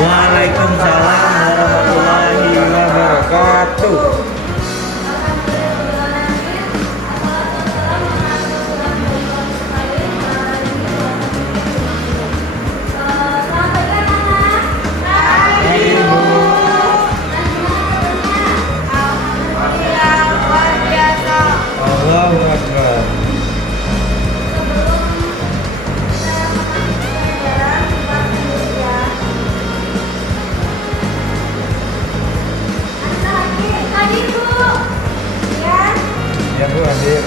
Waalaikumsalam warahmatullahi wabarakatuh. Allahu Akbar. Ya Bu, hadir.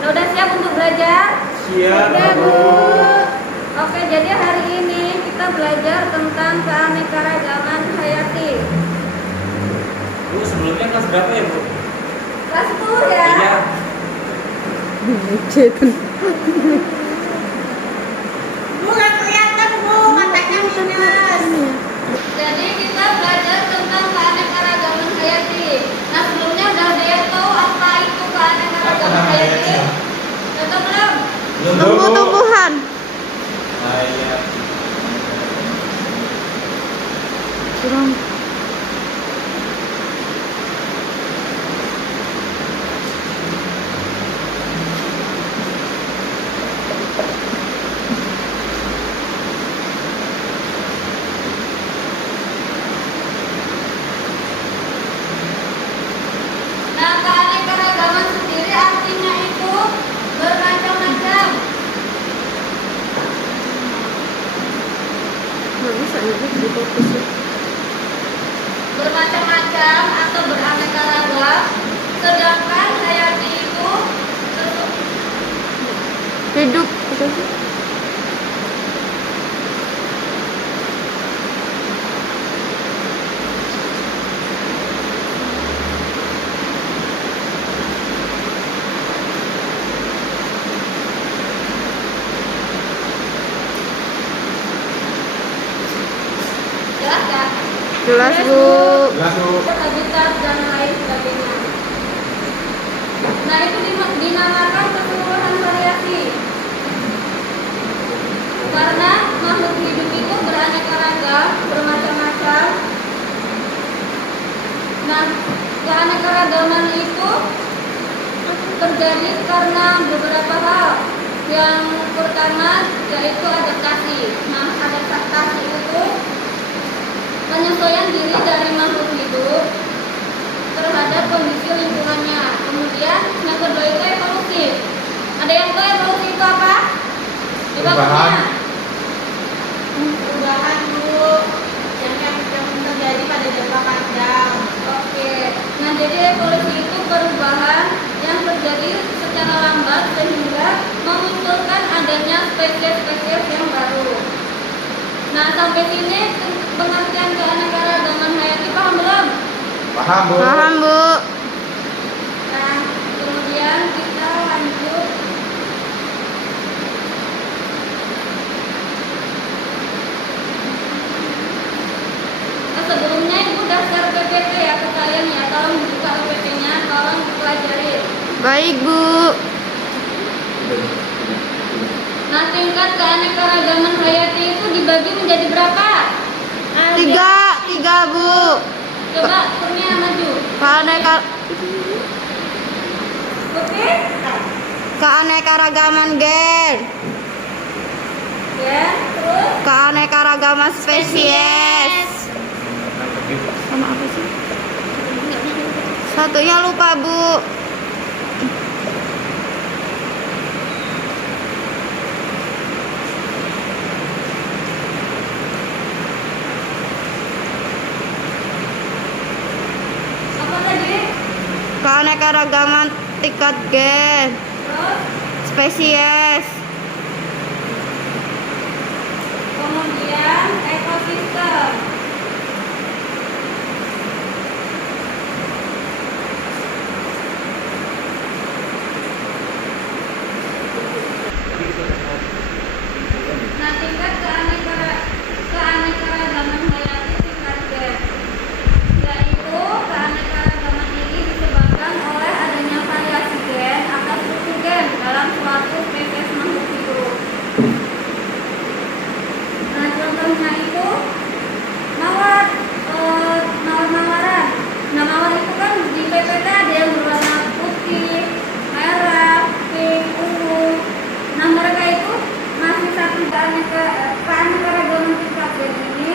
Udah siap untuk belajar? Siap, Udah, Bu. Oke, jadi hari ini kita belajar tentang keanekaragaman hayati. Bu, sebelumnya kelas berapa ya, Bu? Kelas 10 ya? Iya. Bukan kelihatan, Bu, matanya minus. Jadi kita belajar tentang keanekaragaman hayati. Nah, sebelumnya udah ada yang tahu apa itu keanekaragaman hayati? Udah belum? Tumbuh-tumbuhan. Ah, iya. Kurang. Nah, keanekaragaman sendiri artinya itu bermacam-macam. Nggak bisa ya, di fokus ya. Bermacam-macam atau beraneka ragam, sedangkan hayati itu Hidup. Apa sih? jelas ya? Jelas, Bu. Jelas, Bu. Habitat dan lain sebagainya. Nah, itu dinamakan keseluruhan variasi. Karena makhluk hidup itu beraneka ragam, bermacam-macam. Nah, keanekaragaman itu terjadi karena beberapa hal. Yang pertama yaitu adaptasi. Nah, adaptasi itu penyesuaian diri dari makhluk hidup terhadap kondisi lingkungannya. Kemudian yang kedua itu evolusi. Ada yang tahu evolusi itu apa? Coba Perubahan. punya. Perubahan, Bu, yang terjadi pada jangka panjang. Oke. Nah, jadi evolusi itu perubahan yang terjadi secara lambat sehingga memunculkan adanya spesies-spesies yang baru. Nah, sampai sini pengertian keanekaragaman hayati paham belum? Paham, Bu. Paham, Bu. Nah, kemudian kita lanjut. Nah, sebelumnya Ibu daftar PPT ya ke kalian ya. Tolong buka PPT-nya, tolong dipelajari. Baik, Bu. Nah, tingkat keanekaragaman hayati itu dibagi menjadi berapa? Tiga, Bu. Coba Kurnia maju. Oke? Keanekaragaman gen. Ya, terus Keanekaragaman spesies. Sama apa sih? Satunya lupa, Bu. apa tadi? Keanekaragaman tingkat gen. Terus Spesies. kemudian ekosistem. Nah, contohnya itu mawar, mawar-mawaran. Nah, mawar itu kan di PPT ada yang berwarna putih, merah, pink, ungu. Nah, mereka itu masih satu keanekaragaman sifat ini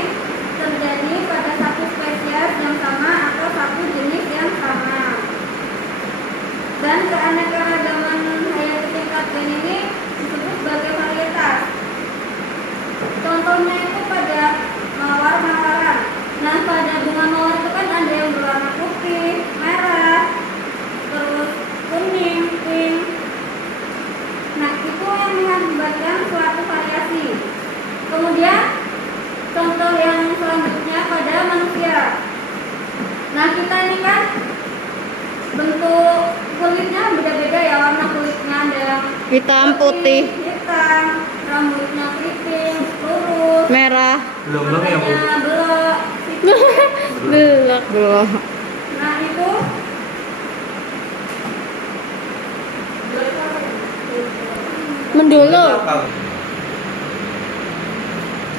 terjadi pada satu spesies yang sama atau satu jenis yang sama. Dan keanekaragaman hayati tingkat gen ini disebut sebagai varietas. Contohnya itu pada mawar-mawaran. Nah, pada bunga mawar itu kan ada yang berwarna putih, merah, terus kuning, pink. Nah, itu yang mengakibatkan suatu variasi. Kemudian contoh yang selanjutnya pada manusia. Nah, kita ini kan bentuk kulitnya beda-beda ya, warna kulitnya ada yang Hitam, putih, hitam, rambutnya keriting, lurus, merah, Belum ya, Bu? matanya belok. belok, belok. Nah, itu Mendulu.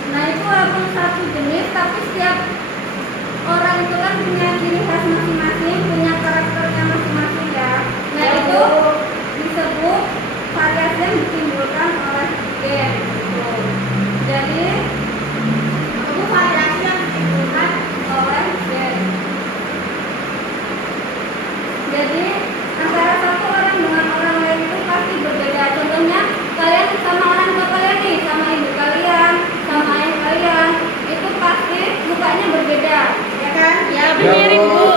Nah, itu walaupun satu jenis, tapi setiap orang itu kan punya ciri khas masing-masing, punya karakternya masing-masing ya. Nah, itu disebut variasi yang ditimbulkan oleh gen. Jadi, itu variasi yang ditimbulkan oleh gen. Jadi, antara satu orang dengan orang lain itu pasti berbeda. Contohnya, kalian sama orang tua kalian nih, sama ibu kalian, sama ayah kalian, itu pasti mukanya berbeda, ya kan? Ya, mirip, Bu.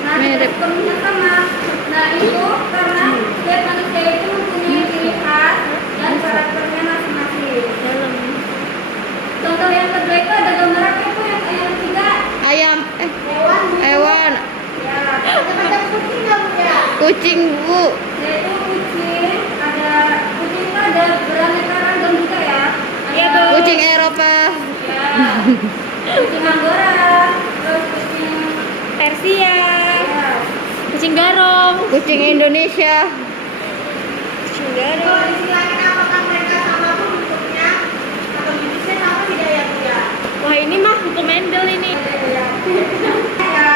Nah, Mirip. temennya sama. Nah, itu karena setiap manusia itu mempunyai ciri khas dan karakternya masing-masing. Contoh yang kedua itu ada gambar apa itu yang ketiga? Ayam, Hewan. Bu. hewan, Ya, ada kucing nggak, Bu, ya? kucing, Bu. Yaitu kucing, kucing itu ada beraneka ragam juga ya. Ada Kucing Eropa, ya, kucing Anggora, terus kucing Persia, ya. kucing garong, kucing Indonesia. kucing garong. Kalau di sini lain apakah mereka sama pun bentuknya atau jenisnya sama tidak ya, Bu, ya? Wah, ini mah buku Mendel ini. Ya, ya,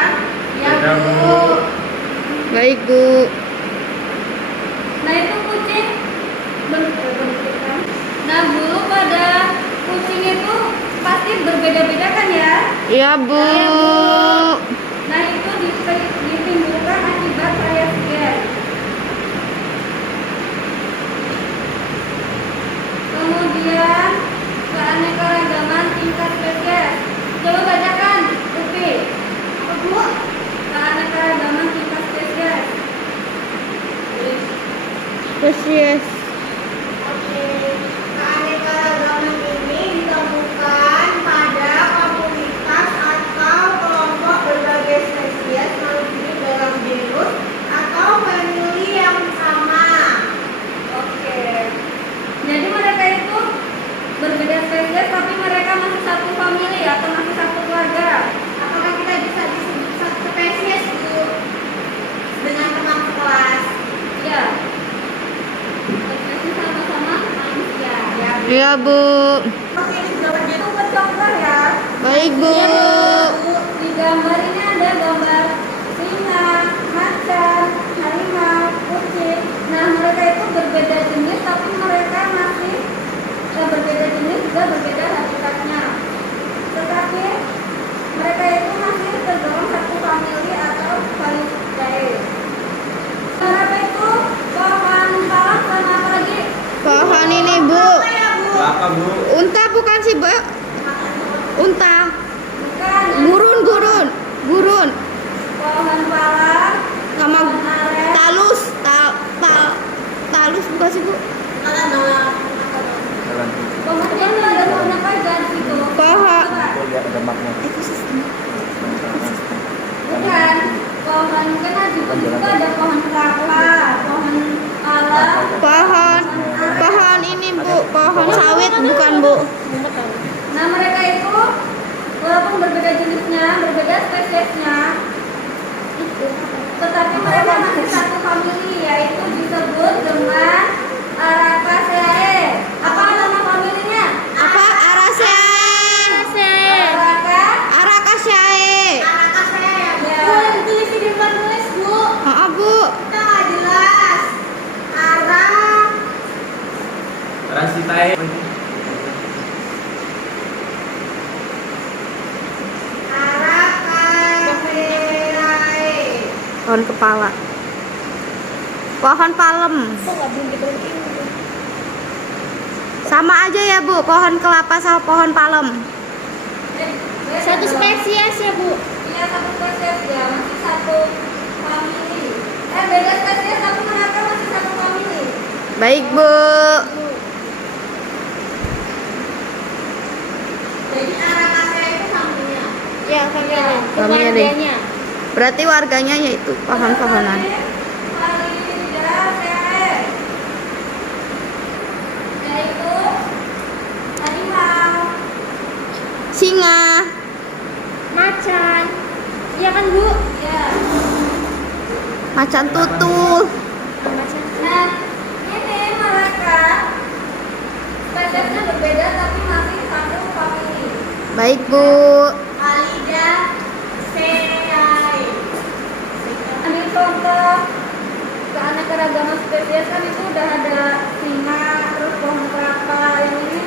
ya, Ya, Bu. Bu. Baik, Bu. Nah, itu kucing bentuknya. Nah, bulu pada kucing itu pasti berbeda-beda kan ya? Ya, Bu. Nah, itu ditimbulkan akibat variasi gen. Kemudian keanekaragaman tingkat spesies. Coba bacakan, Upi. Apa, Bu? Keanekaragaman tingkat spesies. Spesies. Oke, keanekaragaman ini ditemukan pada komunitas atau kelompok berbagai spesies manusia dalam genus atau famili yang sama. Oke, jadi mereka itu berbeda spesies tapi mereka masih satu famili atau masih satu keluarga. Apakah kita bisa disebut satu spesies, Bu, dengan teman sekelas? Iya. Spesiesnya sama-sama manusia ya. Ya, Bu. Oke, gambarnya itu buat contoh ya. Baik, Bu. Di gambar ini ada gambar singa, macan, harimau, kucing. Nah, mereka itu berbeda jenis tapi mereka masih berbeda jenis juga berbeda habitatnya. Tetapi mereka itu masih tergolong satu famili atau Falidae. Apa itu? Pohon palak sama apa lagi? Pohon ini, Bu. Apa ya, Bu? Apa, Bu? Unta bukan sih, Bu? Unta. Bukan. Gurun, gurun. Gurun. Pohon palak Sama pohon aren. talus. Talus bukan sih, Bu? Jalan. Kemudian ada pohon apa aja di situ? Pohon. Coba. Oh, lihat ada magnet. Bukan. Pohon kan di situ juga ada pohon kelapa, pohon palak. Pohon ini, Bu. Pohon sawit bukan, Bu? Nah, mereka itu walaupun berbeda jenisnya, berbeda spesiesnya, tetapi mereka masih satu famili, yaitu disebut dengan Aracaceae. Apa nama Kasih tae. Pohon kepala. Pohon palem. Kok nggak belum gitu ini? Sama aja ya Bu, pohon kelapa sama pohon palem. Satu spesies ya Bu. Iya, satu spesies ya, masih satu family. Beda spesies tapi kenapa masih satu family? Baik Bu. Jadi arakasea itu familinya. Ya familia. Family. Keluarganya. Berarti warganya yaitu pohon-pohonan. Validaceae. Yaitu harimau. Singa. Macan. Iya kan Bu? Ya. Macan tutul. Macan. Nah, ini mereka spesiesnya berbeda tapi masih satu family. Baik Bu. Validaceae. Ambil contoh keanekaragaman spesies kan itu udah ada singa, terus pohon kelapa, yang ini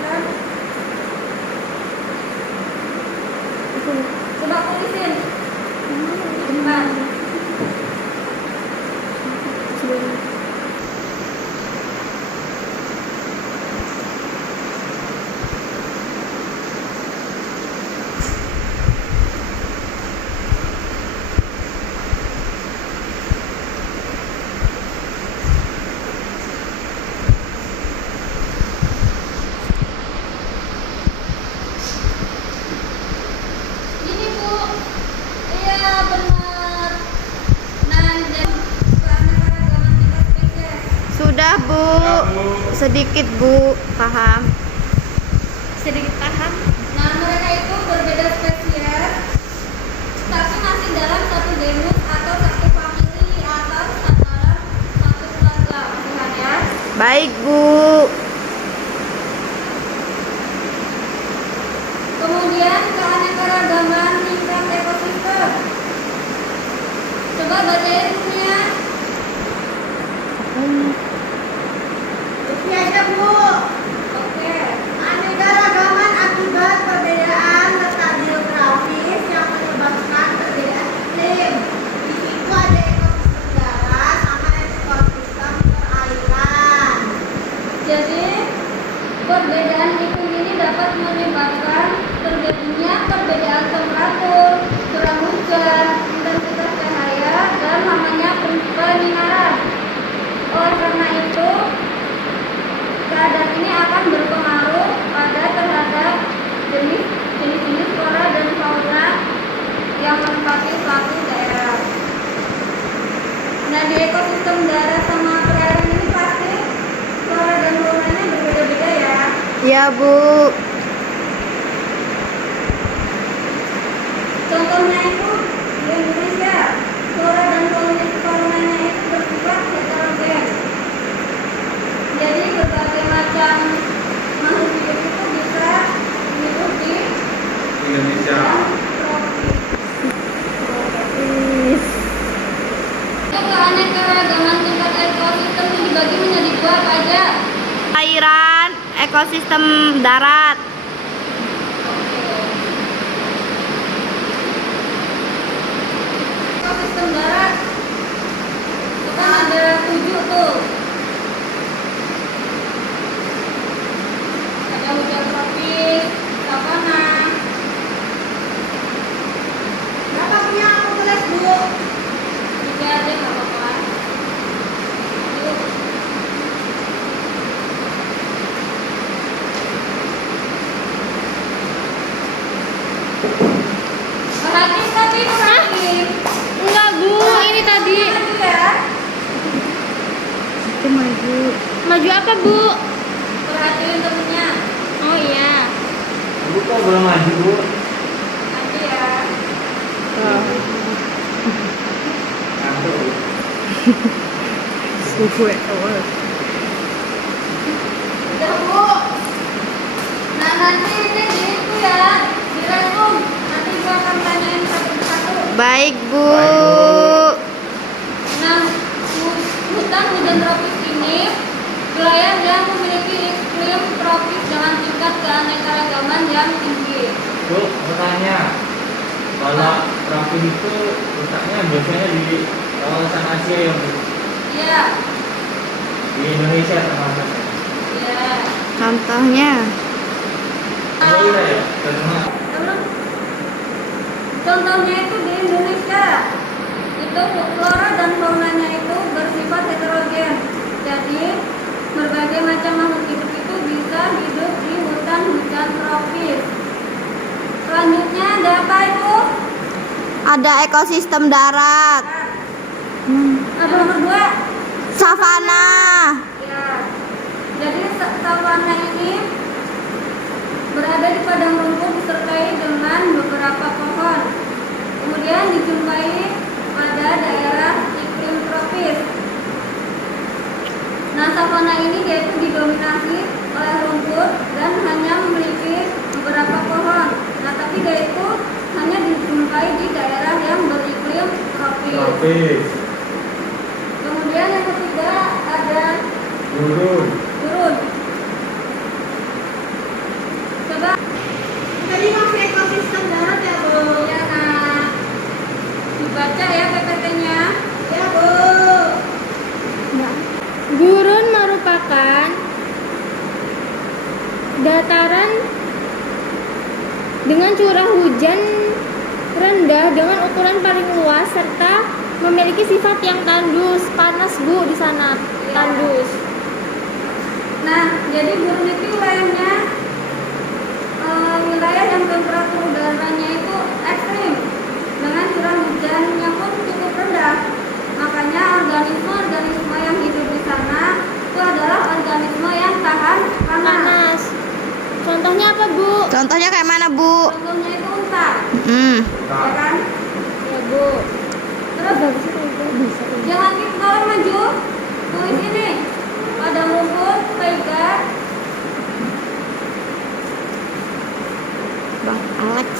kan. Coba tulisin. Cepat. Ini Bu, iya benar. Nah, jadi keanekaragaman tingkat spesies. Sudah Bu. Sedikit Bu, paham. Sedikit paham. Nah, mereka itu berbeda spesies, tapi masih dalam satu genus atau satu famili atau dalam satu keluarga. Masukan ya. Baik Bu. Kemudian keanekaragaman tingkat ekosistem. Coba bacain bukunya. Ini aja Bu. Oke. Anekaragaman akibat perbedaan letak geografis yang menyebabkan perbedaan iklim. Di situ ada ekosistem darat sama ekosistem perairan. Jadi perbedaan iklim ini dapat menyebabkan terjadinya perbedaan temperatur, curah hujan, intensitas cahaya, dan namanya penyinaran. Oleh karena itu, keadaan ini akan berpengaruh terhadap jenis-jenis flora dan fauna yang menempati suatu daerah. Nah, di ekosistem darat sama perairan ini pasti flora dan faunanya berbeda-beda ya. Ya Bu. Contohnya itu di Indonesia, flora dan faunanya itu bersifat heterogen. Jadi berbagai macam makhluk hidup itu bisa hidup di Indonesia. Keanekaragaman tingkat ekosistem itu dibagi menjadi dua apa aja? Perairan, ekosistem darat. Ekosistem darat itu kan ada 7 tuh. Ada hujan tropis, savana. Berapa punya aku tulis Bu? 3 aja nggak apa-apa. Yuk. Perhatiin tapi perhatiin. Enggak Bu, ini tadi. Maju ya. Itu maju. Maju apa Bu? Perhatiin temennya. Oh iya. Bu kok belum maju Bu? Nanti ya. Ngantuk. Suwe. Udah Bu. Nah nanti ini di itu ya, di resum. Nanti gua akan tanyain satu persatu. Baik Bu. Nah, hutan hujan tropis ini wilayah yang tropis dengan tingkat keanekaragaman yang tinggi. Bu, bertanya, kalau tropis itu letaknya biasanya di kawasan Asia ya Bu? Iya, Di Indonesia termasuk. iya. Contohnya. Iya ya, terima. Contohnya itu di Indonesia, itu flora dan faunanya itu bersifat heterogen. Jadi berbagai macam makhluk hidup itu bisa hidup di hutan-hutan tropis. Selanjutnya ada apa itu? Ada ekosistem darat. Ada nomor 2. Savana. Ya. Jadi savana ini berada di padang rumput disertai dengan beberapa pohon. Kemudian dijumpai pada daerah iklim tropis. Nah, savana ini dia itu didominasi oleh rumput dan hanya memiliki beberapa pohon. Nah, tapi dia itu hanya dijumpai di daerah yang beriklim tropis. Tropis. Kemudian yang ketiga ada Gurun. gurun. Coba Tadi masih ekosistem darat ya, Bu? ya, nah, dibaca ya PPT-nya. Ya, Bu. Gurun merupakan dataran dengan curah hujan rendah dengan ukuran paling luas serta memiliki sifat yang tandus. Panas Bu di sana, tandus. Nah, jadi gurun itu wilayahnya wilayah yang temperatur udaranya itu ekstrim dengan curah hujannya pun cukup rendah. Makanya organisme-organisme yang hidup di sana itu adalah organisme yang tahan panas. Panas. Contohnya apa Bu? Contohnya kayak mana, Bu? Contohnya itu unta, ya kan? Ya Bu. Terus jangan kita maju. Tulis ini padang rumput, taiga, Bang Alex.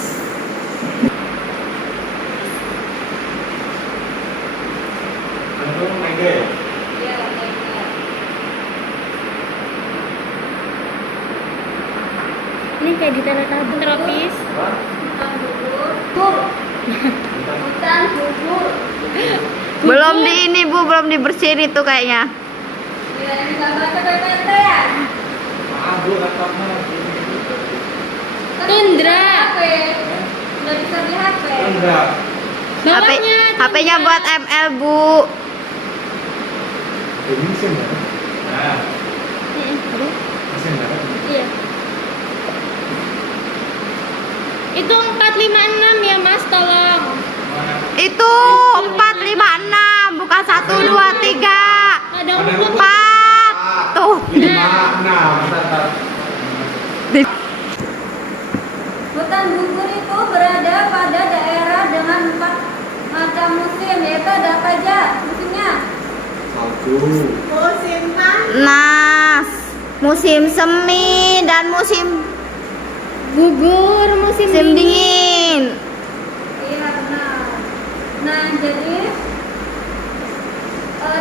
Langsung mega ya? ya taiga. Ini kayak di tanah-tanah tropis. Apa? Hutan gugur, hutan gugur. Belum di ini, Bu, belum dibersihin itu kayaknya. Ya, ini nggak baca PPT ya? Maaf Bu, laptopnya. Tundra. HP. Udah bisa di HP. Enggak. Bawahnya HP-nya buat ML, Bu. Jadi mesin ya? Nah, Iya. mesin ya? Iya. Itu 456 ya Mas, tolong. Mana? Itu 456, bukan 1 2 3. Ada Ada rumput. 4. Tuh. 5, 6. Bentar. Hutan gugur itu berada pada daerah dengan 4 macam musim, yaitu ada apa aja musimnya? Salju. Nas, musim semi dan musim Gugur musim dingin. Iya benar. Nah jadi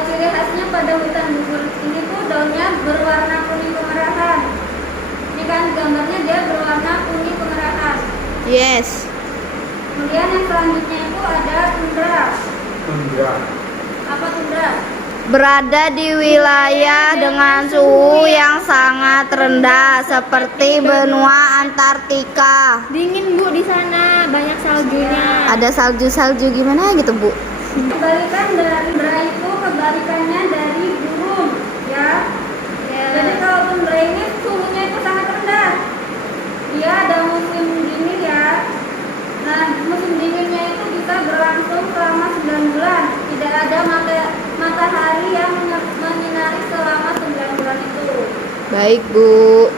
ciri khasnya pada hutan gugur ini tuh daunnya berwarna kuning kemerahan. Ini kan gambarnya dia berwarna kuning kemerahan. Yes. Kemudian yang selanjutnya itu ada tundra. Tundra. Apa tundra? Berada di wilayah dengan suhu yang sangat rendah seperti benua Antartika. Dingin Bu di sana, banyak saljunya. Ada salju-salju gimana gitu, Bu? Kebalikan dari tundra itu kebalikannya dari gurun, ya. Jadi kalau tundra ini suhunya itu sangat rendah. Dia ada musim dingin ya. Nah, musim dinginnya itu bisa berlangsung selama 9 bulan. Tidak ada matahari yang menyinari selama 9 bulan itu. Baik, Bu.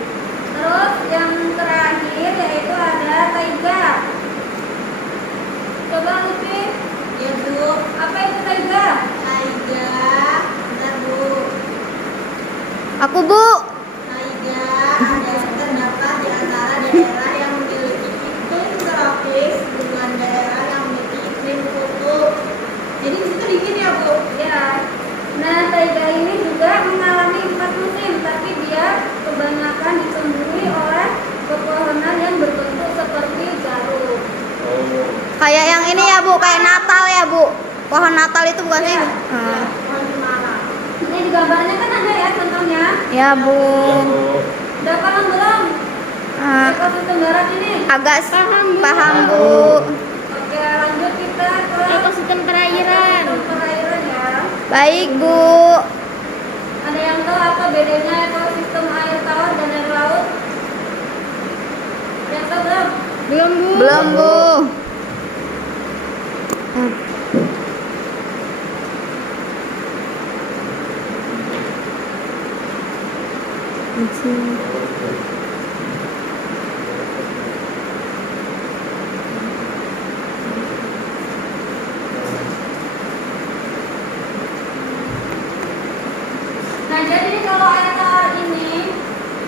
Terus yang terakhir yaitu ada taiga. Coba Lutfi. Ya Bu. Apa itu taiga? Taiga. Benar Bu. Aku, Bu. Taiga terdapat di antara daerah yang memiliki iklim tropis dengan daerah yang memiliki iklim kutub. Jadi di situ dingin ya Bu? Ya. Nah taiga ini juga mengalami 4 musim, tapi dia kebanyakan ditumbuhi Bu, kayak Natal ya, Bu. Pohon Natal itu bukan sih? Ya, pohon cemara. Ini di gambarnya kan ada ya contohnya. Ya, Bu. Ya, Bu. Udah paham belum? Ah, Ekosistem darat ini. agak paham, Bu. Oke, lanjut kita ke Ekosistem perairan. ekosistem perairan ya. Baik, Bu. Ada yang tahu apa bedanya ekosistem air tawar dan air laut? Yang tahu belum? Belum, Bu. Belum, Bu. Nah, jadi kalau air tawar ini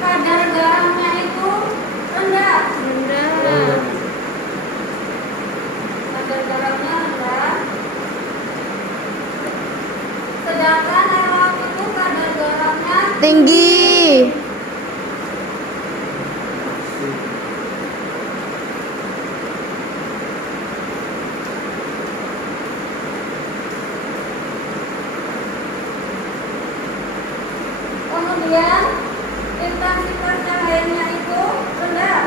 kadar garamnya itu rendah. Rendah. Kadar garamnya rendah. Sedangkan air laut itu kadar garamnya Tinggi. kemudian intensitas cahayanya itu rendah.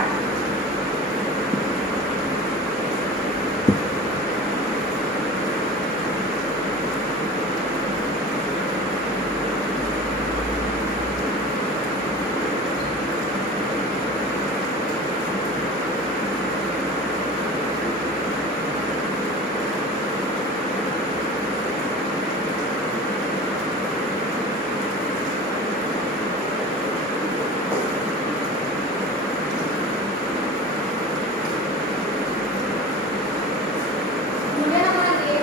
Kemudian apa lagi?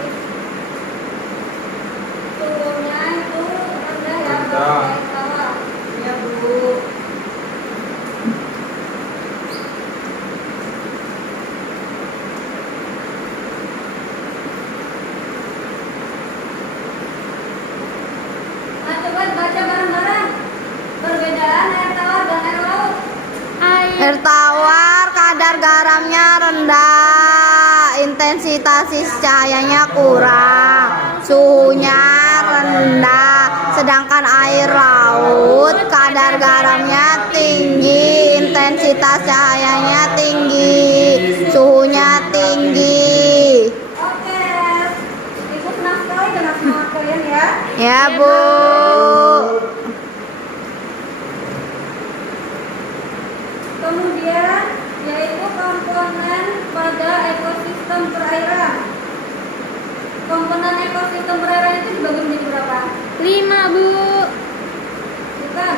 Suhunya itu rendah ya, Rendah. kalau air tawar. Ya, Bu. Nah, coba baca bareng-bareng perbedaan air tawar dan air laut. Air tawar kadar garamnya rendah, intensitas cahayanya kurang, suhunya rendah. Sedangkan air laut kadar garamnya tinggi, intensitas cahayanya tinggi, suhunya tinggi. Oke, Ibu senang sekali dengan semangat kalian ya. Ya, Bu. Kemudian yaitu komponen pada ekosistem perairan. Komponen ekosistem perairan itu dibagi menjadi berapa? 5, Bu. Bukan.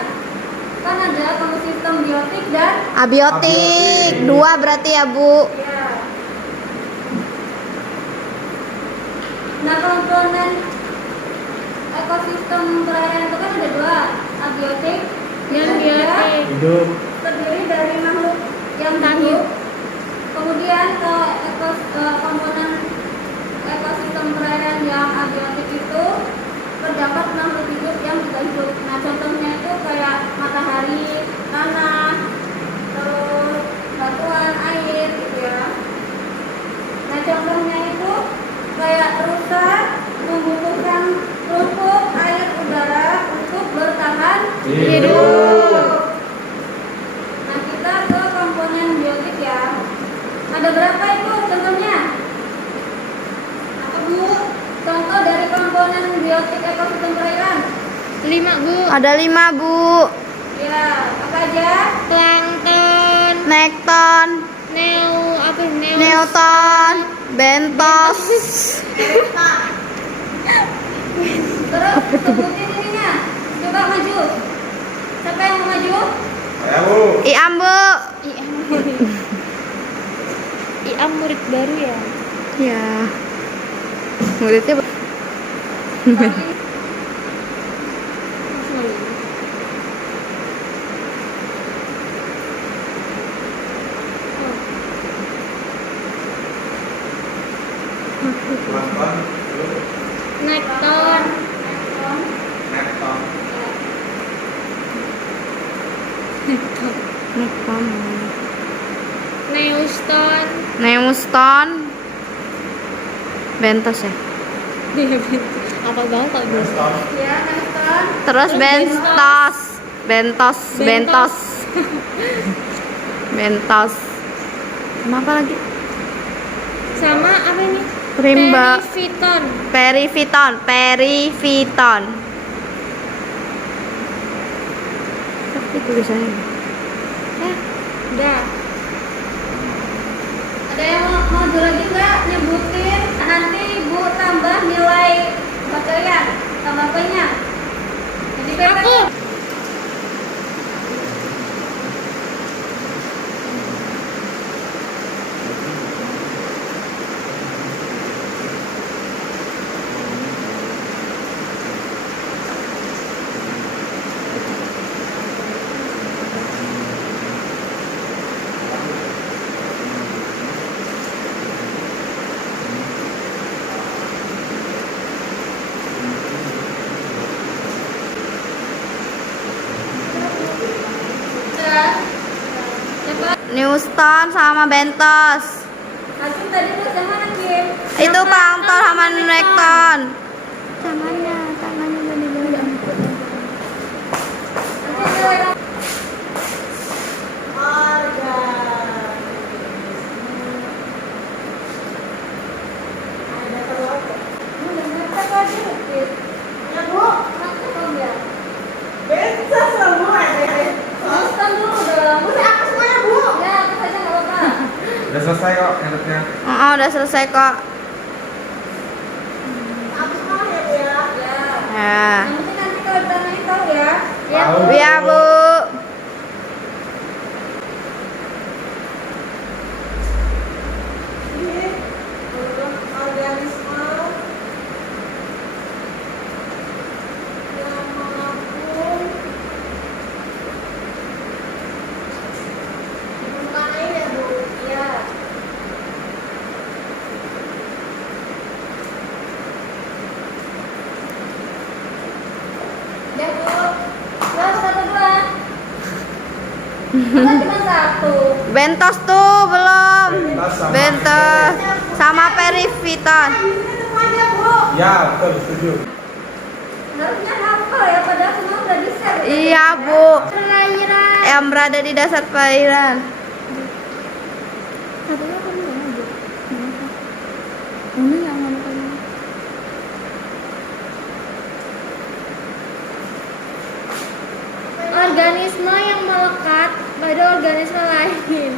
Kan ada ekosistem biotik dan Abiotik, 2 berarti ya, Bu. ya. Nah, komponen ekosistem perairan itu kan ada 2, abiotik Dan dan biotik. Hidup. terdiri dari makhluk yang hidup. Kemudian komponen ekosistem perairan yang abiotik itu terdapat makhluk hidup yang tidak hidup. Nah, contohnya itu kayak matahari, tanah, terus batuan, air, gitu ya. Nah, contohnya itu kayak rusa membutuhkan rumput, air, udara untuk bertahan Hidup. Nah, kita ke komponen biotik ya. Ada berapa itu contohnya? Apa, Bu? Contoh dari komponen biotik ekosistem perairan. 5, Bu. Ada 5, Bu. Ya, apa aja? Plankton, Nekton, Newton, bentos. Terus sebutin ininya. Coba maju. Siapa yang mau maju? Saya, Bu. Iam, Bu. Iam murid baru ya. Ya. Muridnya Plankton. Nekton, Nekton. Nekton. Neuston, Neuston, Bentos ya. Apa banget kok gue? Ya, Neston. Terus bentos. Bentos, bentos. Bentos. Sama apa lagi? Sama apa ini? Rimba. Periviton. Periviton, periviton. Tapi tulisannya. Udah. Ada yang mau maju lagi nggak nyebutin? Nanti ibu tambah nilai materian, tambah apanya? Jadi Aku. Udah. Coba. Newton sama bentos. Hakim tadi tuh yang mana, Kim? Itu Plankton sama Nekton. Tangannya gede-gede. Nanti nilai Udah selesai kok enaknya. Oh, udah selesai kok. Ya. Tahu. Iya, Bu. Cuma satu. Bentos tuh belum. Bentos sama Bentos sama periviton. Ya, betul, setuju. Harusnya hafal ya, padahal semua udah di-share. Iya, Bu. Perairan. Yang berada di dasar perairan. Satunya kamu nggak ada. Ini yang mana kamu? Organisme yang melekat pada organisme lain.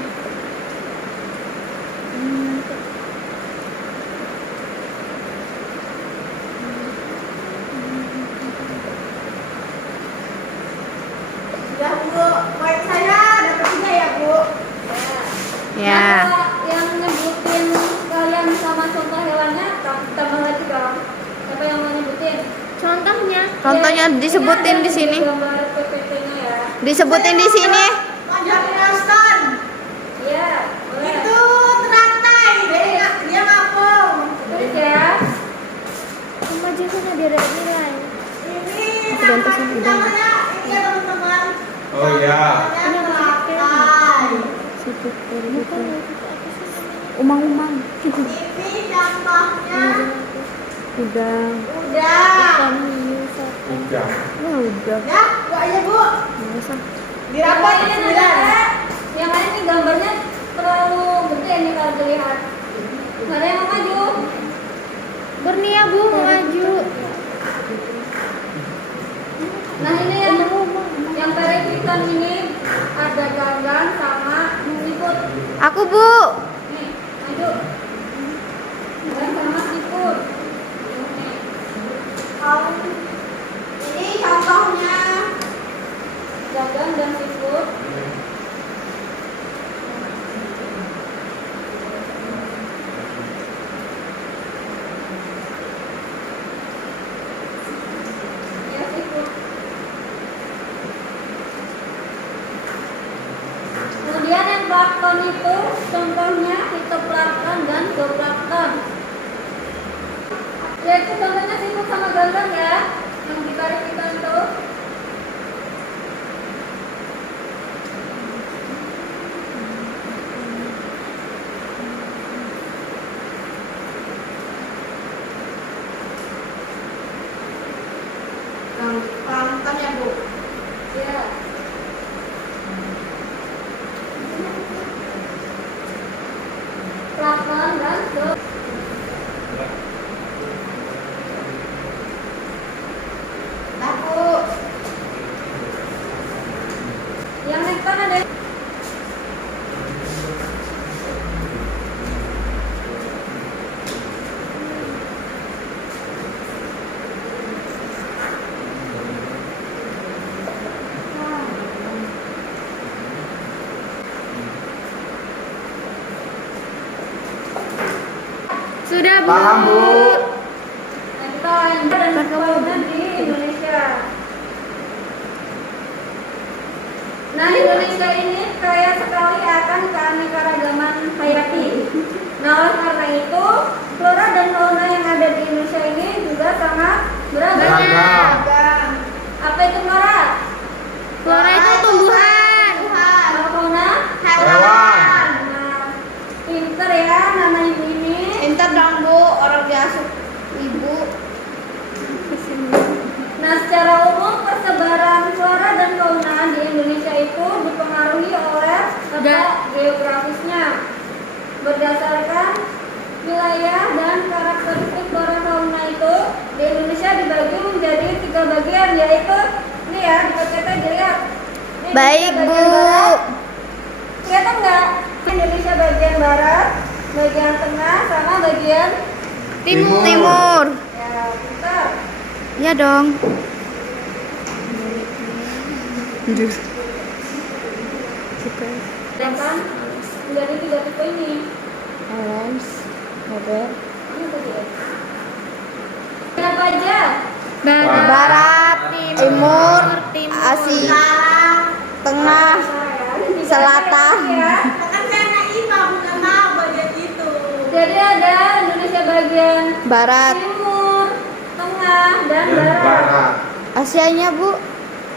Ya. Nah, yang nyebutin kalian sama contoh hewannya, tambah lagi dong. Siapa yang mau nyebutin? Contohnya. Contohnya disebutin di sini. Gambar PPT-nya ya. Disebutin di sini. Iya, boleh. Tulis ya. Kemajuan ada nilai. Oh ya. Umang-umang. Udah. Kan Udah. Ya udah. Nggak usah. Yang lain ada. Yang lain nih gambarnya terlalu gede nih kalau dilihat. Nggak ada yang mau maju. Kurnia Bu mau maju. Nah ini yang periviton ini ada gagang sama siput. Aku, Bu. Nih, maju. Gagang sama siput. Nih. Ini contohnya. Gagang dan siput. Ya, siput. Kemudian yang plankton itu contohnya fitoplankton dan zooplankton. Ya itu contohnya siput sama gagang ya, yang di periviton tuh. Sudah, Bu. Paham, Bu. dan fauna di Indonesia. Nah, Indonesia ini kaya sekali akan keanekaragaman hayati. Nah, oleh karena itu, flora dan fauna yang ada di Indonesia ini juga sangat beragam. Beragam. Apa itu flora? Flora itu tumbuhan. Apa fauna? Hewan. Nah, pinter ya nama ibu ini. Pintar dong Bu, orang diasuh ibu. Nah, secara umum persebaran flora dan fauna di Indonesia itu dipengaruhi oleh letak geografisnya. Berdasarkan wilayah dan karakteristik flora fauna itu, di Indonesia dibagi menjadi 3 bagian, yaitu ini ya, dipakai dilihat. Ini Baik, Indonesia Bu. bagian barat. Kelihatan nggak? Indonesia bagian barat, bagian tengah, sama bagian Timur. ya, pintar. Iya dong. Sedangkan menjadi 3 tipe ini. Alams, Motor. Ini tadi ya. Apa aja? Barat, Timur, Asia, Tengah, Selatan. Ya. Jadi ada Indonesia bagian Barat. timur, tengah, dan barat. Barat. Asianya Bu.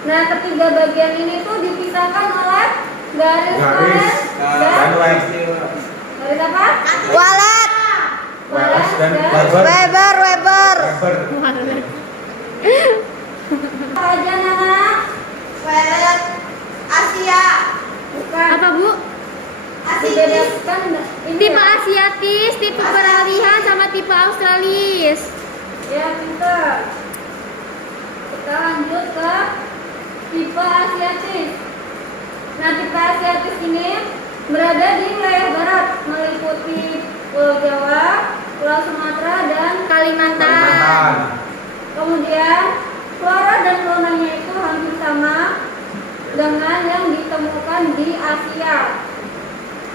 Nah, ketiga bagian ini tuh dipisahkan oleh garis Garis. dan Garis. garis apa? Walet. Wallace dan Dan- Weber. Weber. Weber. Apa aja nama? Walet. Asia. Bukan. Apa, Bu? Dibedakan ini Tipe ya. Asiatis, tipe peralihan, sama tipe Australis. Ya, pintar. Kita lanjut ke tipe Asiatis. Nah, tipe Asiatis ini berada di wilayah barat, meliputi Pulau Jawa, Pulau Sumatera, dan Kalimantan. kemudian flora dan faunanya itu hampir sama dengan yang ditemukan di Asia.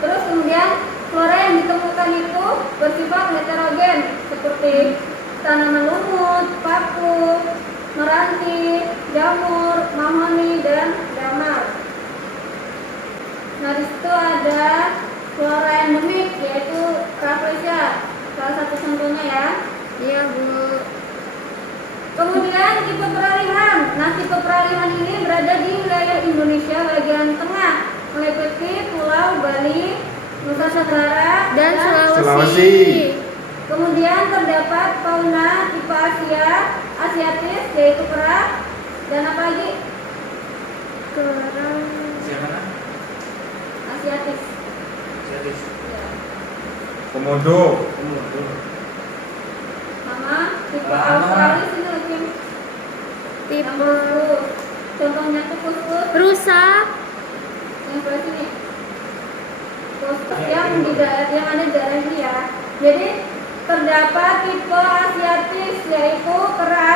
Terus kemudian flora yang ditemukan itu bersifat heterogen seperti tanaman lumut, paku, meranti, jamur, mahoni, dan damar. Nah, di situ ada flora endemik yaitu Rafflesia, salah satu contohnya ya. Iya, Bu. Kemudian tipe peralihan. Nah, tipe peralihan ini berada di wilayah Indonesia bagian tengah, meliputi Pulau Bali, Nusa Tenggara, Dan Sulawesi. Sulawesi. kemudian terdapat fauna tipe Asiatis yaitu kera dan apa lagi? Kerang. Siapa? Asiatis. Jadi Ya. Komodo. komodo. Sama tipe Lama. Australis ini lagi. Yang Tipe kuskus. Contohnya tuh kuskus rusa. yang sebelah sini. Kuskus yang di daerah yang ada di daerah ini ya. Jadi terdapat tipe Asiatis yaitu kera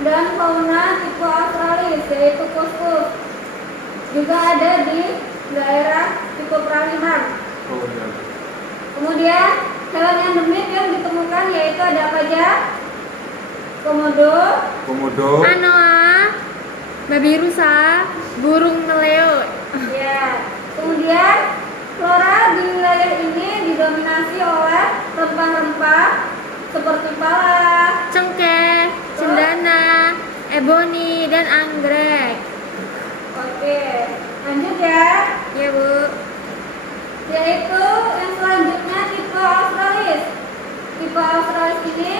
dan fauna tipe Australis yaitu kuskus. Juga ada di daerah tipe peralihan. Oh, iya. Kemudian hewan endemik yang ditemukan yaitu ada apa aja? Komodo, Komodo. Anoa. Babi rusa. Burung meleo. ya. Kemudian flora di wilayah ini didominasi oleh rempah-rempah seperti pala, Cengkeh. Cendana. Eboni. Dan anggrek. oke, lanjut ya. Ya, Bu. Yaitu yang selanjutnya tipe Australis. Tipe Australis ini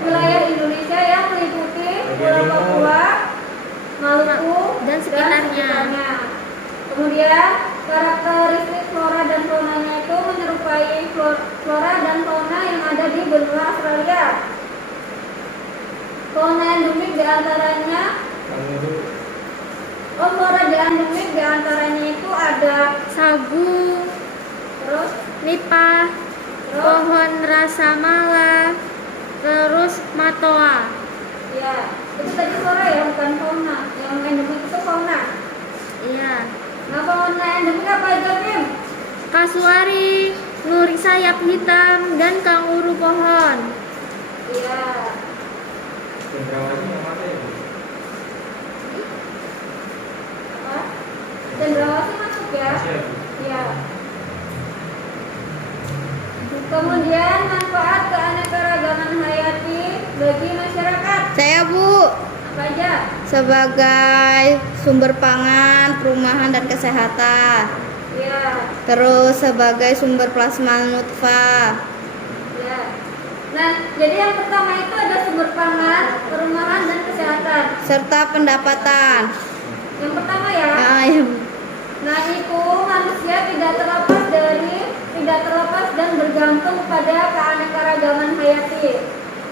wilayah Indonesia yang meliputi Pulau Papua, Maluku, Dan sekitarnya. Kemudian karakteristik flora dan faunanya itu menyerupai flora dan fauna yang ada di benua Australia. Fauna endemik diantaranya, Komodo. flora endemik diantaranya itu ada nipah, pohon rasamala, terus matoa. Ya, itu tadi flora ya, bukan fauna. Yang endemik itu fauna. Iya. Nah, fauna endemik apa aja, Bim? Kasuari, lurik sayap hitam, dan kanguru pohon. Iya. Cendrawasih yang mana ya? Apa? Cendrawasih masuk ya? Masih ya, Bu? Iya. Kemudian manfaat keanekaragaman hayati bagi masyarakat. Saya Bu, Apa aja? sebagai sumber pangan, perumahan dan kesehatan. Iya. Terus sebagai sumber plasma nutfah. Ya. Nah, jadi yang pertama itu ada sumber pangan, perumahan, dan kesehatan. Serta pendapatan. Yang pertama ya. Ya. Nah, itu manusia tidak terlepas dan bergantung pada keanekaragaman hayati.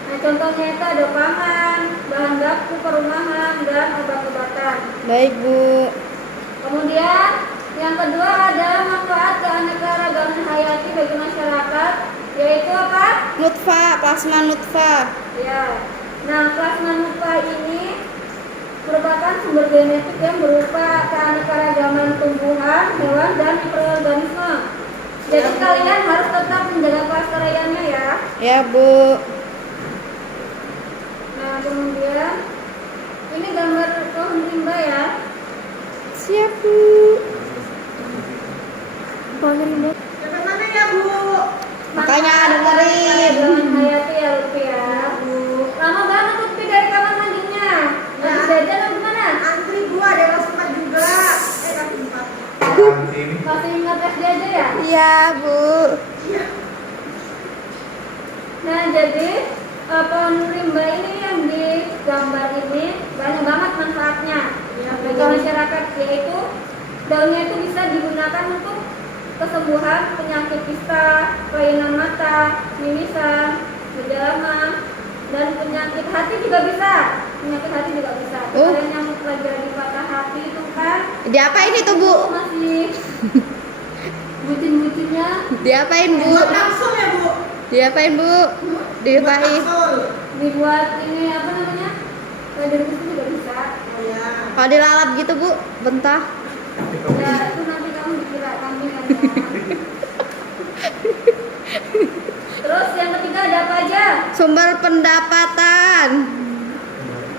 Nah, contohnya itu ada pangan, bahan baku perumahan, dan obat-obatan. Baik Bu. Kemudian yang kedua ada manfaat keanekaragaman hayati bagi masyarakat, yaitu apa? Nutfah, plasma nutfah. Ya. Nah, plasma nutfah ini merupakan sumber genetik yang berupa keanekaragaman tumbuhan, hewan, dan mikroorganisme. Jadi kalian harus tetap menjaga kelestariannya ya. Ya Bu. Nah, kemudian ini gambar pohon rimba ya. Siap Bu. Pohon rimba. Bagaimana ya Bu? Makanya dengerin. Jangan hayati ya Lutfi ya. Lama banget Lutfi dari kamar mandinya. Lagi jajan atau gimana? Antri gua ada kelas 4 juga. Kelas 4. Kantin. Masih ingat SD aja ya? Iya Bu. Nah, jadi pohon rimba ini yang di gambar ini banyak banget manfaatnya bagi masyarakat, yaitu daunnya itu bisa digunakan untuk kesembuhan penyakit kista, kelainan mata, mimisan, gejala mah, dan penyakit hati juga bisa. Penyakit hati juga bisa. Oh. Kalian yang lagi patah hati itu kan Diapain itu Bu? masih bucin-bucinnya. Diapain Bu? Langsung ya, Bu. Diapain Bu? Diapain? Dibuat ini apa namanya? Kayak dari itu juga bisa. Oh ya. Kalau dilalap gitu Bu, bentah. Ya, itu nanti kamu dikira kami kan ya. Terus yang ketiga ada apa aja? Sumber pendapatan.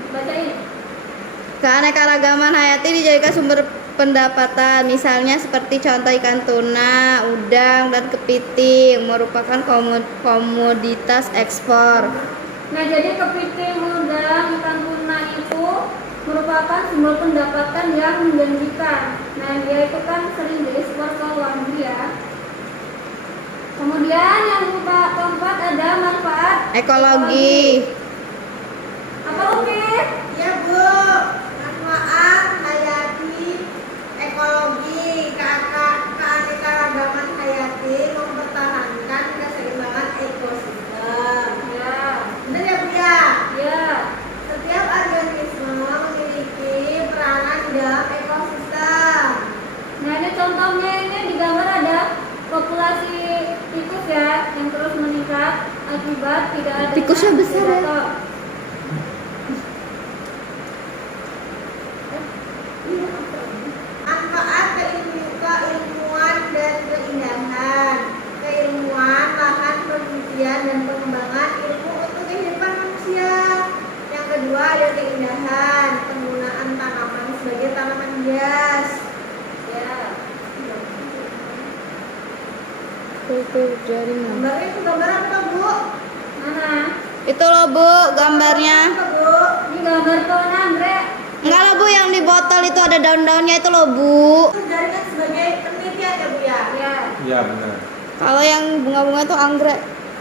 Bacain. Keanekaragaman hayati dijadikan sumber pendapatan, misalnya seperti contoh ikan tuna, udang, dan kepiting merupakan komoditas ekspor. Nah, jadi kepiting, udang, ikan tuna itu merupakan sumber pendapatan yang menjanjikan. Nah, dia itu kan sering diekspor ke luar negeri ya. Kemudian yang keempat ada manfaat Ekologi. Apa Upi? Ya, Bu. Manfaat hayati, ekologi, keanekaragaman hayati mempertahankan keseimbangan ekosistem. Ya, Benar ya, Bu ya? ya. Setiap organisme memiliki peranan dalam ekosistem. Nah, ini contohnya ini di gambar ada populasi tikus ya yang terus meningkat akibat tidak ada Tikusnya besar ya? Manfaat keilmuan dan keindahan. Keilmuan, lahan penelitian dan pengembangan ilmu untuk kehidupan manusia. Yang kedua ada keindahan, penggunaan tanaman sebagai tanaman hias. Ya. Itu jaringan. Gambarnya itu gambar apa, Bu? Mana? Itu loh Bu, gambarnya. Apa, Bu? Ini gambar pohon anggrek. Enggak loh Bu, yang di botol itu ada daun-daunnya itu loh Bu. Itu jaringan sebagai penelitian ya, Bu ya? Ya. Iya benar. Kalau yang bunga-bunga itu anggrek,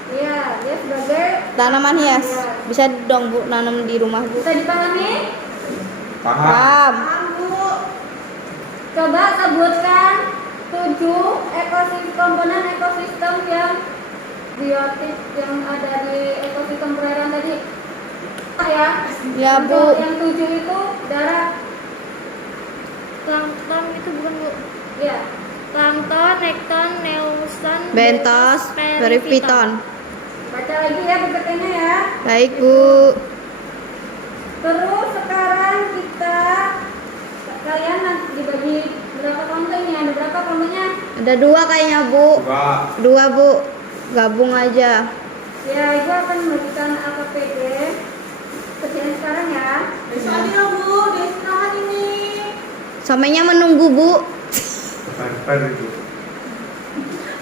Iya, dia sebagai tanaman hias. Bisa dong Bu nanam di rumah Bu. bisa dipahami? Paham. Paham. Paham, Bu? Coba sebutkan 7 komponen ekosistem yang biotik yang ada di ekosistem perairan tadi. Ya. Ya, Bu. Untuk yang 7 itu darat. Plankton itu bukan Bu? Iya. Plankton, nekton, Bentos periviton. Baca lagi ya bukunya ya. Baik, Bu. Terus sekarang kalian nanti dibagi berapa kelompok ini? Ada berapa kelompoknya? Ada 2 kayaknya, Bu. 2, Bu. Gabung aja. Ya, Ibu akan membagikan AKPD. Kerjain sekarang ya. Besok aja Bu, di istirahat ini. Somainya menunggu, Bu. Pan itu.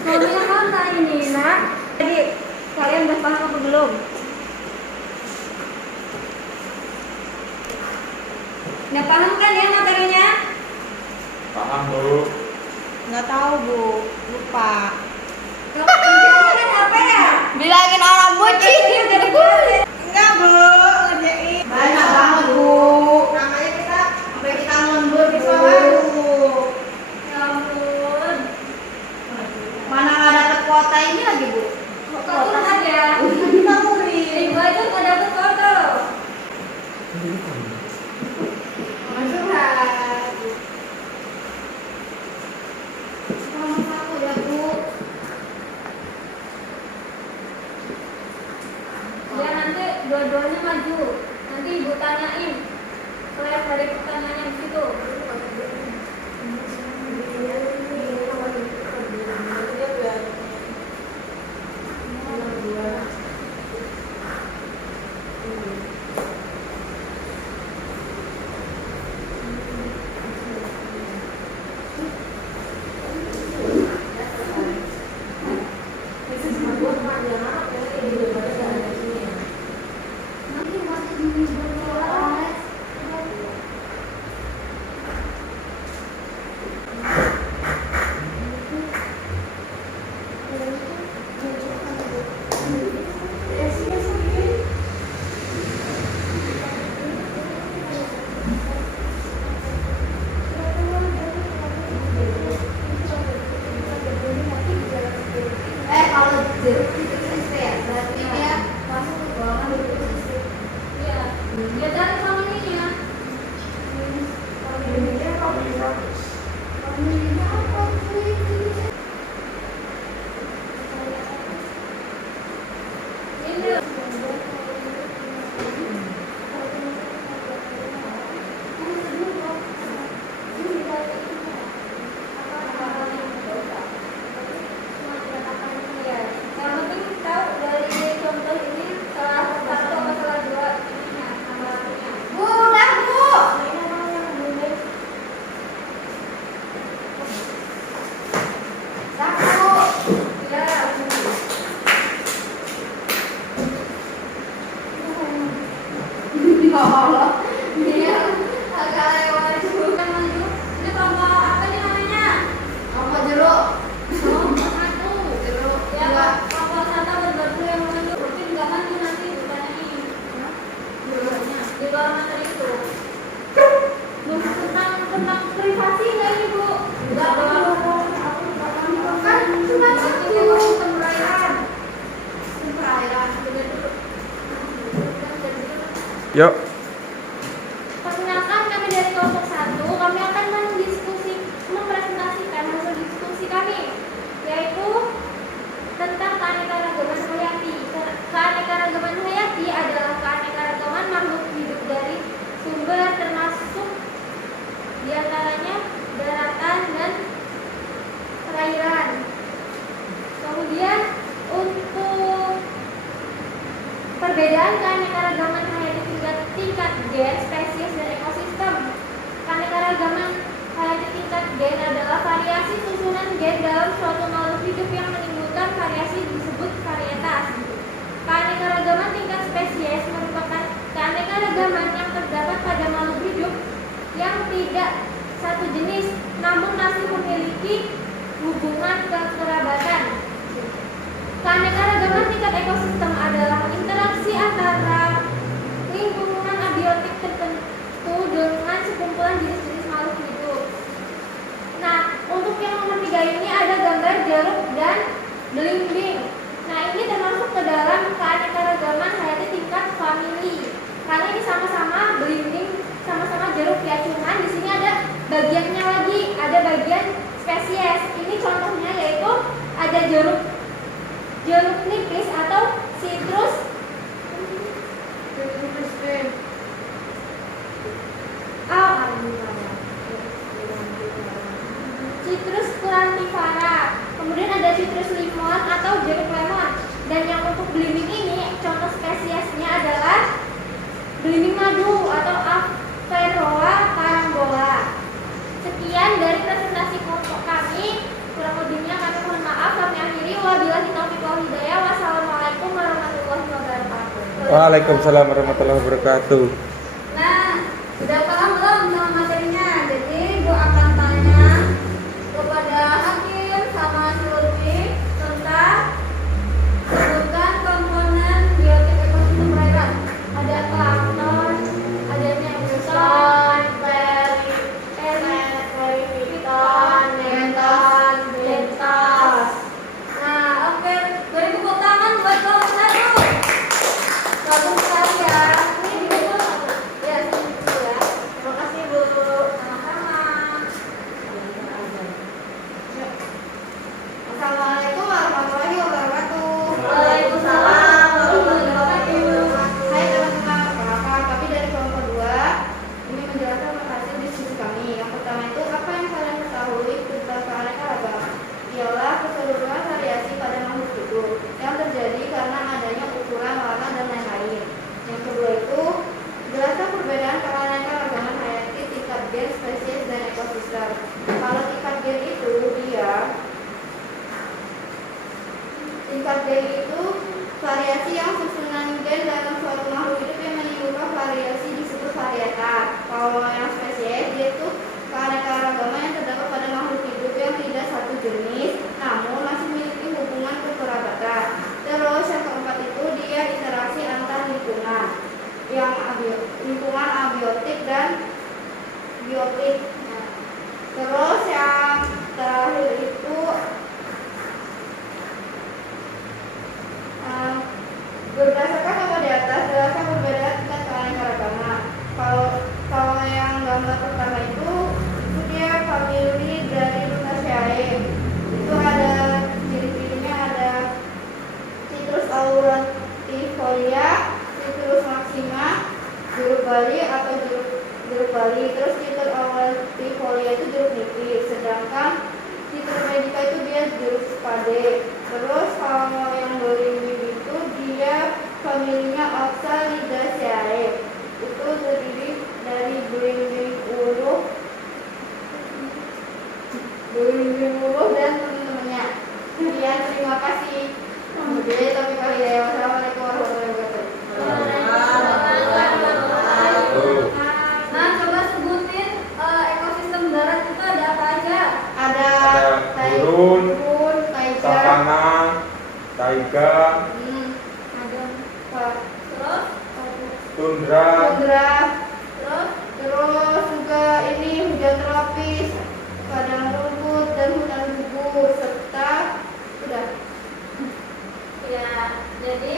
Ngomongnya mana ini, Nak? Jadi, kalian udah paham apa belum? Udah paham kan ya materinya? Paham, Bu. Nggak tahu, Bu. Lupa. Kalau kerjanya kan apa ya? Bilangin orang bucin. Enggak Bu, ngerjain. Banyak banget Bu. Namanya kita sampai kita lembur di bawah Bu. Ya ampun. Mana nggak dapet kuota ini lagi, Bu? Foto aja. Kita murid. Ibu aja nggak dapet foto. Masuklah. Sama-sama ya, Bu. Ya nanti dua-duanya maju. Nanti ibu tanyain. Selain dari pertanyaannya di situ. Kalau jeruk itu SP ya, berarti dia masuk ke golongan itu. Ya. Ya dari sama ini ya. Ini. Ya. Yang penting tahu dari contoh ini salah satu atau salah dua ininya nama lagunya. Bu, udah Bu. Dah Bu. Ya. Ya Allah. Dia agak lewat. Bukan maju. Ini kelompok apa nih namanya? Apa jeruk? Kelompok satu. Jeruk. Ya, Dua. kelompok satu berbeda yang maju. Tapi nggak maju nanti bukannya ini. Dua-duanya. Di bawah materi itu. Bu, tentang privasi nggak ini Bu? Nggak Bu. Kan cuma Nanti satu. Bu, perairan. Perairan. Yuk. Perkenalkan, kami dari kelompok 1, kami akan mempresentasikan hasil diskusi kami, yaitu tentang keanekaragaman hayati. Keanekaragaman hayati adalah keanekaragaman makhluk hidup dari sumber termasuk diantaranya daratan dan perairan. Kemudian untuk perbedaan keanekaragaman hayati tingkat gen, spesies, dan ekosistem. Keanekaragaman hayati tingkat gen adalah variasi susunan gen dalam suatu makhluk hidup yang menimbulkan variasi disebut varietas. Keanekaragaman tingkat spesies merupakan keanekaragaman yang terdapat pada makhluk hidup yang tidak satu jenis namun masih memiliki hubungan kekerabatan. Keanekaragaman tingkat ekosistem adalah interaksi antara lingkungan abiotik tertentu dengan sekumpulan jenis-jenis makhluk hidup. Nah, untuk yang nomor 3 ini ada gambar jeruk dan belimbing. Nah, ini termasuk ke dalam keanekaragaman hayati tingkat famili. Karena ini sama-sama belimbing, sama-sama jeruk ya. Cuman di sini ada bagiannya lagi, ada bagian spesies. Ini contohnya yaitu ada jeruk nipis atau citrus citrus curantifera. Kemudian ada citrus limon atau jeruk lemon. Dan yang untuk belimbing ini contoh spesiesnya adalah belimbing madu atau Aperoa carambola. Sekian dari presentasi kelompok kami. Kurang lebihnya kami mohon maaf. Kami akhiri. Wabillahi taufiq wal hidayah. Wassalamualaikum warahmatullahi wabarakatuh. Waalaikumsalam warahmatullahi wabarakatuh. Nah, sudah paham belum sama materinya? Jadi Bu akan tanya kepada Hakim sama si Lutfi tentang sebutkan komponen biotik ekosistem perairan. Ada plankton, ada nebuson, perifiton, bentos. Nah, oke, beri tepuk tangan buat kelompok 1. Bagus sekali ya. Ini buku ya, sini dulu ya. Terima kasih Bu. Sama-sama. Assalamualaikum warahmatullahi wabarakatuh. Waalaikumsalam warahmatullahi wabarakatuh. Hai teman-teman, perkenalkan kami dari kelompok 2 ini menjelaskan hasil diskusi kami. Yang pertama itu, apa yang kalian ketahui tentang keanekaragaman? Ialah keseluruhan variasi pada makhluk hidup yang terjadi karena adanya ukuran, warna, dan lain-lain. Yang kedua itu, jelaskan perbedaan keanekaragaman hayati tingkat gen, spesies, dan ekosistem. Kalau tingkat gen itu variasi yang susunan gen dalam suatu makhluk hidup yang menimbulkan variasi disebut varietas. Kalau yang spesies dia itu keanekaragaman yang terdapat pada makhluk hidup yang tidak satu jenis namun masih memiliki hubungan kekerabatan. Terus yang keempat itu dia interaksi antar lingkungan yang lingkungan abiotik dan biotik. Terus yang terakhir itu berdasarkan nama di atas, jelaskan perbedaan tingkat keanekaragaman. Kalau yang gambar pertama itu dia famili dari Rutaceae. Itu ada ciri-cirinya ada Citrus auratifolia, Citrus maxima, jeruk bali atau jeruk bali. Terus Citrus auratifolia itu jeruk nipis, sedangkan Citrus medica itu dia jeruk spade. Terus kalau yang belimbing itu dia familinya Oxalidaceae. Itu terdiri dari belimbing uluh dan teman-temannya. Sekian, terima kasih. Jadi tapi kali ya. Wassalamualaikum warahmatullahi wabarakatuh. Nah, coba sebutin ekosistem darat itu ada apa aja? Ada gurun, taiga, savana, taiga, Terus, tundra, terus juga ini hujan tropis, padang rumput dan hutan gugur serta sudah. ya. Jadi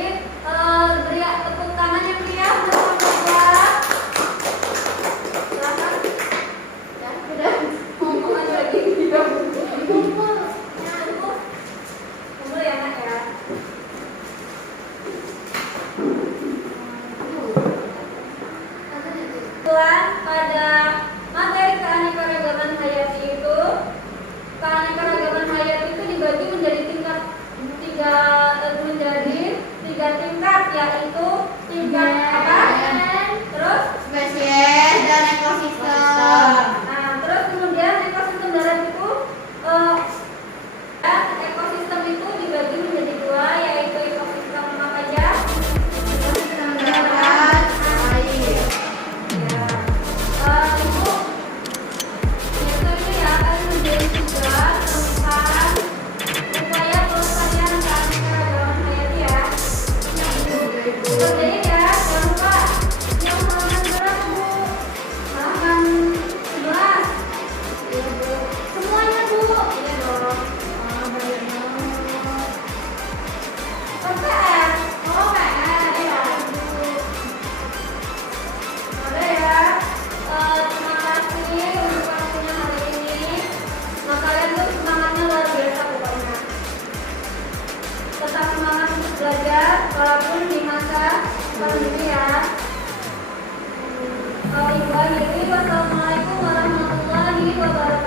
Sekarang ini ya. Wassalamualaikum warahmatullahi wabarakatuh.